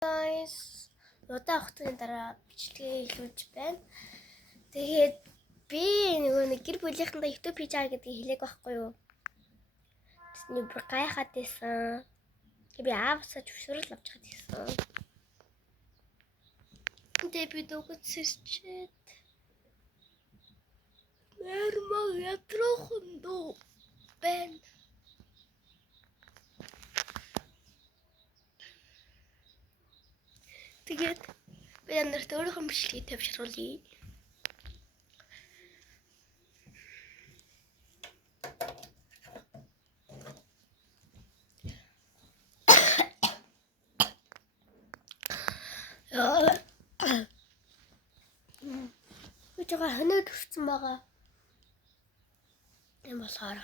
Guys, удаа хугацааны дараа бичлэгээ хэлүүлж байна. Тэгээд би нэг гэр бүлийнхэнтэй YouTube хийж байгаа гэдгийг хэлээг байхгүй юу? Тэсний бүр гайхаад байсан. Би аавсаа зөвшөөрөл авч хаад байсан. Тэгээд би дуугад сэрчээд нэрмаг ятрохон дуу байна. Тэгээд би нарт өөрийнхөө бичлэгийг тавьшруулъя. Үчигээ ханаа төрсөн байгаа. Эм болохоор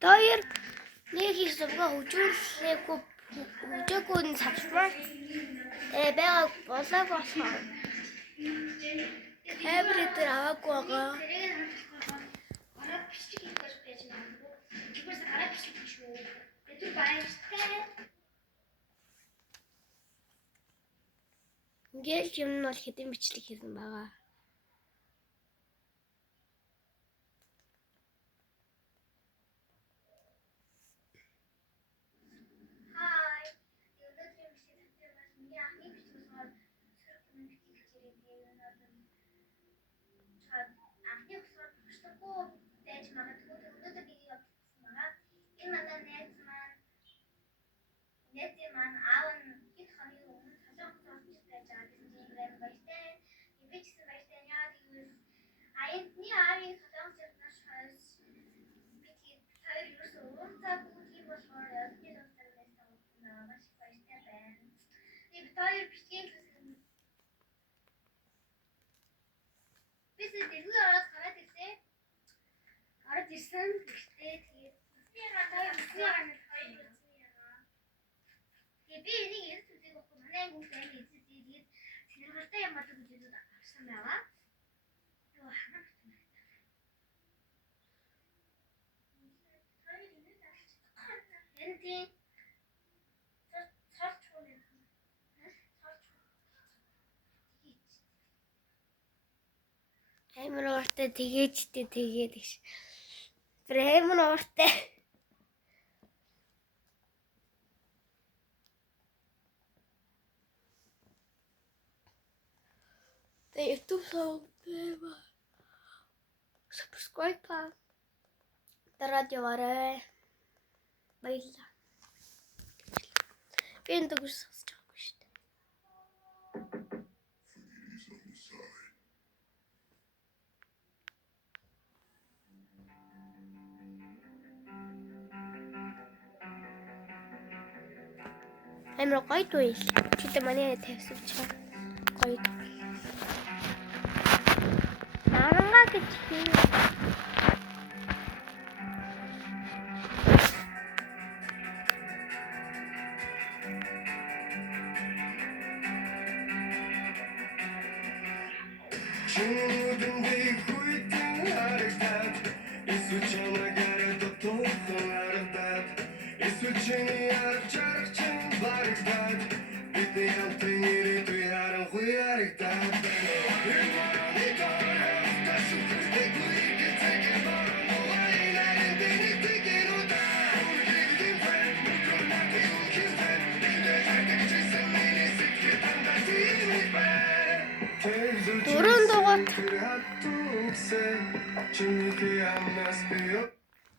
Таяр нэг их сувга хөгжөөгөө нь савчмаар байгаа болоог болохоор камер дээр аваагүй байгаа. Ингээд юм нь бол хэдэн бичлэг хийсэн байгаа. Амар ууртай тэгээд гэж. Амар ууртай. YouTube subscribe дараад яваарай. Баярлалаа. Би энэ дүүс сонсож байгаагүй шүү дээ. Амар гоё дуу. Чи манай тавьсан чинь гоё дуу. Наранга гэж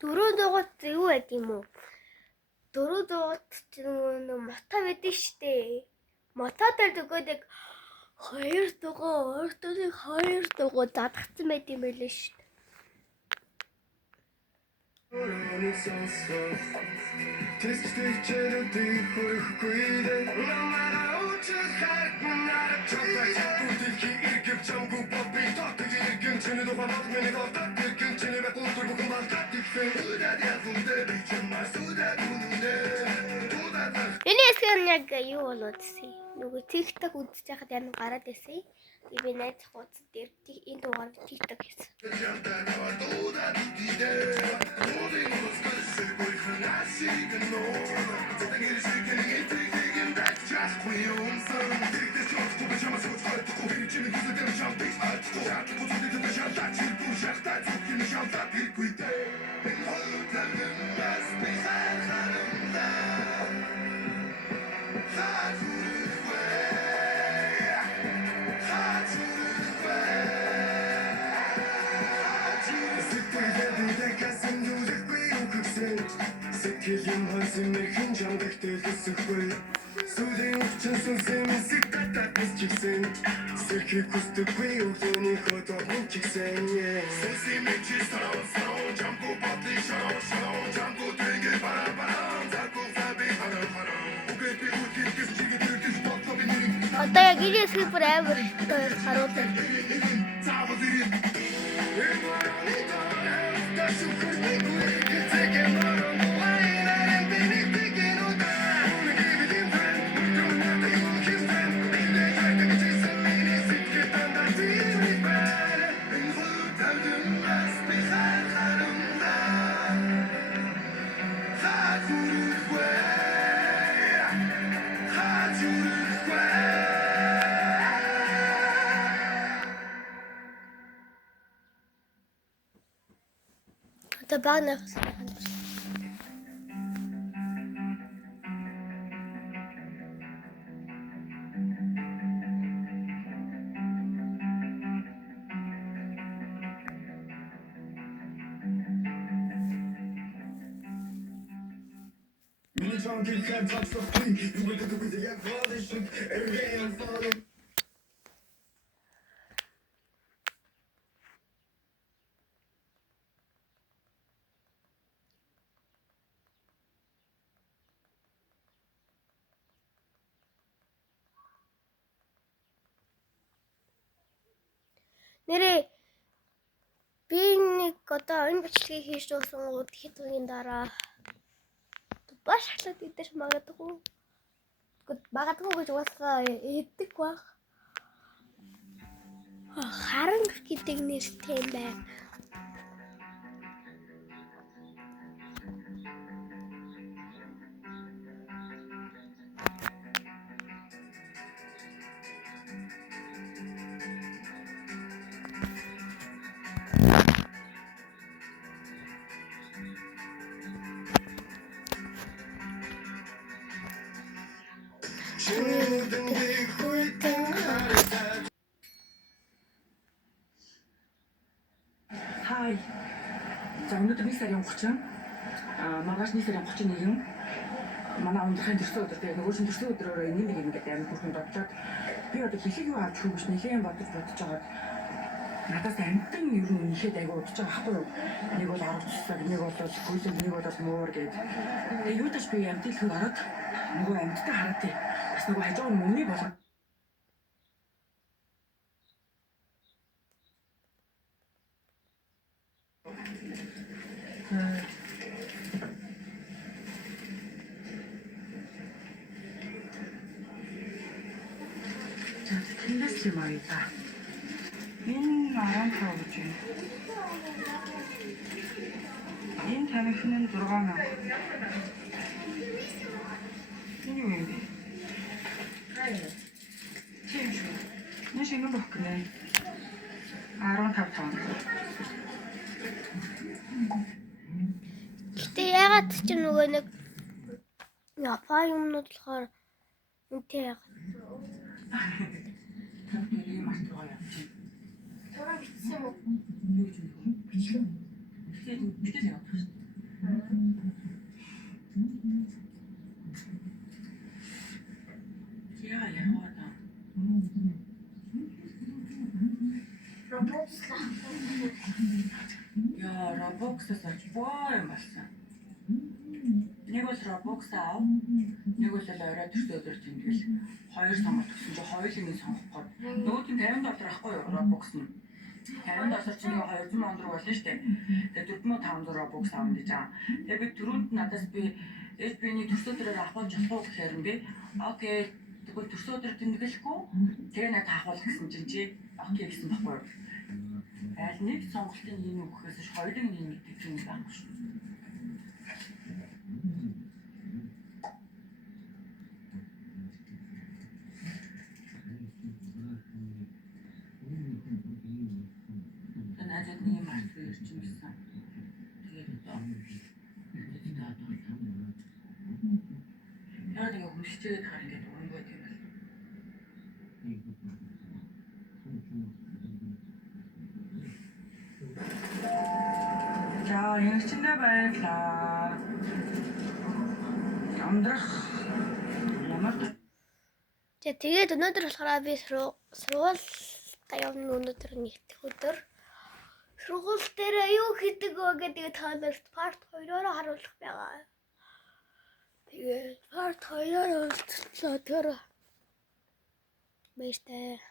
Дөрөв дугаар юу байд юм уу? Дөрөв дугаар чинь мота байдсан штэ. Мотодор өгөөд яг 2 дугаар ортодыг 2 дугаар задгцсан байт юм байлээ штэ. Энэ хэсгээр яг юу болоод ирсэн? Нөгөө TikTok үзэж байхад яг гараад ирсэн. Тэгээ би найз хуудас дээр энэ дугаар TikTok хийсэн. Сэтгэлийн хонсын мэрхэн жамдагтай лүсэхгүй Сүлийн өвчин сүнсэн мэсэг татаад бисчигсэн Сэрхий хүсдэггүй өглөөний хотод мэнчигсэн Сүнсийн мэнчис сарау жамгүй бати шарау жамгүй тэнгэ бараа Заггүй фаби хараа Үгээ би үтгэл гэс чигээ дэргэж бодлоо би нэрийг Одоо яг энэ хэсгийг бүр амар харуулсан. Одоо баг нахс. Нэрээ би нэг одоо энэ бичлэгийг хийж дууссан хэд өдрийн дараа баш халаад идэж магадгүй. Магадгүй гэж уусаа идэх баг. Харан гэдэг нэртэй юм байна. Хай. За өнөөдөр 1 сарын 30. Маргааш 1 сарын 31. Манай ундрахын төрсөн өдөр тэгээ нөгөө шинэ төрсөн өдрөөр нэг ингээд амар бүрхэн бодлоод би одоо хэлхийг юу авч хөөж нэхэн бодож байгаа. Надаас амтан ер нь нэхэд айгу удаж байгаа байхгүй юу? Нэг бол аргачлалаа, нэг бол хөлөг, нэг бол муур гэдэг. Тэгээ юу тааш би амтэлхийг ороод нөгөө амттай хараад тий. Бас нөгөө хажуу нь өмнөний болоо. Тэндээс юм аа. Энэ 15 гэж байна. Энэ тарифны 6000. Энэ юу юм бэ? Тийм шүү. Энэ шинэ бох гэнэ. 15 тонн. Гэтэ ягаад ч нөгөө нэг япаа юмнууд болохоор үнэтэй ягаад. Тэр мартгаа явчих. Тураа бичсэн юм уу? Юу гэж юм бэ? Бичлэг. Бичлэг явах шүү. Яа. Яа, Roblox-аас авч боо юм болсон. Нэг бол Roblox аав, нэг бол орой төсөөлөөр тэмдэглэл. Хоёр сонголт өгсөн чинь хоёулыг нь сонгох гээд. Нөгөөд нь $50 ахгүй юу Roblox нь. $50 чинь $200 болно шүү дээ. Тэгээ $4500 Roblox авна гэж байгаа. Тэгээ би түрүүнд надаас би SB-ний төсөөлөөр авах болох уу гэхээр би окей тэгвэл төсөөлөөр тэмдэглэхгүй тэгээ надад авах гэсэн чинь чи окей гэсэн баггүй юу. Аль нэг сонголтын юм өгөхөөс хоёулын юм гэдэг юм байхгүй шүү. Надад нэг март ирж юмсан. Тэгээд яа нэг өмсчээд байгаа ингээд уран байт юм байна. За, янчиндаа баярлаа. Амдрах ямар Тэгээд өнөөдөр болохоор би сургуультай явна өнөөдөр нэгдэх өдөр. Сургууль дээр юу хийдэг вэ гэдэг танаас part 2-оор харуулах байгаа. Тэгээд part 2-оор уулзлаа тэр. Бэстэй.